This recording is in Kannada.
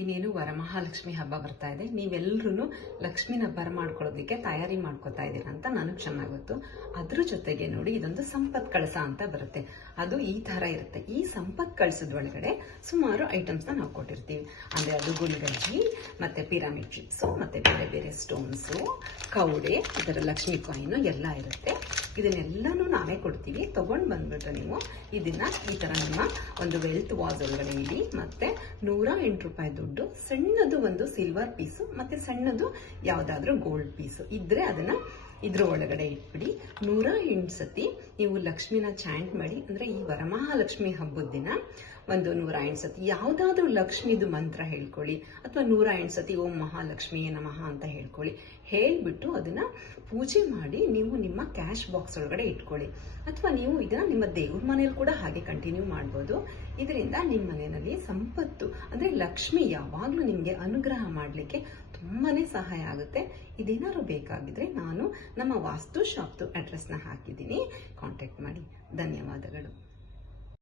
ಇನ್ನೇನು ವರಮಹಾಲಕ್ಷ್ಮಿ ಹಬ್ಬ ಬರ್ತಾ ಇದೆ. ನೀವೆಲ್ಲರೂ ಲಕ್ಷ್ಮಿನ ಬರಮಾಡ್ಕೊಳ್ಳೋದಕ್ಕೆ ತಯಾರಿ ಮಾಡ್ಕೋತಾ ಇದ್ದೀರಾ ಅಂತ ನನಗೆ ಚೆನ್ನಾಗಿ ಗೊತ್ತು. ಅದ್ರ ಜೊತೆಗೆ ನೋಡಿ, ಇದೊಂದು ಸಂಪತ್ ಕಳಸ ಅಂತ ಬರುತ್ತೆ. ಅದು ಈ ತರ ಇರುತ್ತೆ. ಈ ಸಂಪತ್ ಕಳಸದ ಒಳಗಡೆ ಸುಮಾರು ಐಟಮ್ಸ್ ನಾವು ಕೊಟ್ಟಿರ್ತೀವಿ. ಅಂದ್ರೆ ಅದು ಗುಲ್ಗಂಜಿ, ಮತ್ತೆ ಪಿರಾಮಿಡ್ ಚಿಪ್ಸ್, ಮತ್ತೆ ಬೇರೆ ಬೇರೆ ಸ್ಟೋನ್ಸು, ಕೌಡೆ, ಇದರ ಲಕ್ಷ್ಮಿ ಕಾಯಿನ್ ಎಲ್ಲ ಇರುತ್ತೆ. ಇದನ್ನೆಲ್ಲಾನು ನಾವೇ ಕೊಡ್ತೀವಿ. ತಗೊಂಡ್ ಬಂದ್ಬಿಟ್ರೆ ನೀವು ಇದನ್ನ ಈ ತರ ನಿಮ್ಮ ಒಂದು ವೆಲ್ತ್ ವಾಸ್ ಒಳಗಡೆ ಇಡಿ. ಮತ್ತೆ 108 ರೂಪಾಯಿ ದುಡ್ಡು, ಸಣ್ಣದು ಒಂದು ಸಿಲ್ವರ್ ಪೀಸು, ಮತ್ತೆ ಸಣ್ಣದು ಯಾವ್ದಾದ್ರು ಗೋಲ್ಡ್ ಪೀಸು ಇದ್ರೆ ಅದನ್ನ ಇದ್ರ ಒಳಗಡೆ ಇಟ್ಬಿಡಿ. 108 ಸತಿ ನೀವು ಲಕ್ಷ್ಮಿನ ಚಾಂಟ್ ಮಾಡಿ. ಅಂದ್ರೆ ಈ ವರಮಹಾಲಕ್ಷ್ಮಿ ಹಬ್ಬದ ದಿನ ಒಂದು 108 ಸತಿ ಯಾವ್ದಾದ್ರು ಲಕ್ಷ್ಮಿದು ಮಂತ್ರ ಹೇಳ್ಕೊಳ್ಳಿ, ಅಥವಾ 108 ಸತಿ ಓಂ ಮಹಾಲಕ್ಷ್ಮಿಯೇ ನಮಃ ಅಂತ ಹೇಳ್ಕೊಳ್ಳಿ. ಹೇಳ್ಬಿಟ್ಟು ಅದನ್ನ ಪೂಜೆ ಮಾಡಿ ನೀವು ನಿಮ್ಮ ಕ್ಯಾಶ್ ಬಾಕ್ಸ್ ಒಳಗಡೆ ಇಟ್ಕೊಳ್ಳಿ. ಅಥವಾ ನೀವು ಇದನ್ನ ನಿಮ್ಮ ದೇವ್ರ ಮನೇಲಿ ಕೂಡ ಹಾಗೆ ಕಂಟಿನ್ಯೂ ಮಾಡ್ಬೋದು. ಇದರಿಂದ ನಿಮ್ಮ ಮನೆಯಲ್ಲಿ ಸಂಪತ್ತು ಅಂದ್ರೆ ಲಕ್ಷ್ಮಿ ಯಾವಾಗ್ಲೂ ನಿಮ್ಗೆ ಅನುಗ್ರಹ ಮಾಡ್ಲಿಕ್ಕೆ ತುಂಬಾನೇ ಸಹಾಯ ಆಗುತ್ತೆ. ಇದೇನಾದ್ರು ಬೇಕಾಗಿದ್ರೆ ನಾನು ನಮ್ಮ ವಾಸ್ತು ಶಾಪ್ದು ಅಡ್ರೆಸ್ನ ಹಾಕಿದ್ದೀನಿ, ಕಾಂಟ್ಯಾಕ್ಟ್ ಮಾಡಿ. ಧನ್ಯವಾದಗಳು.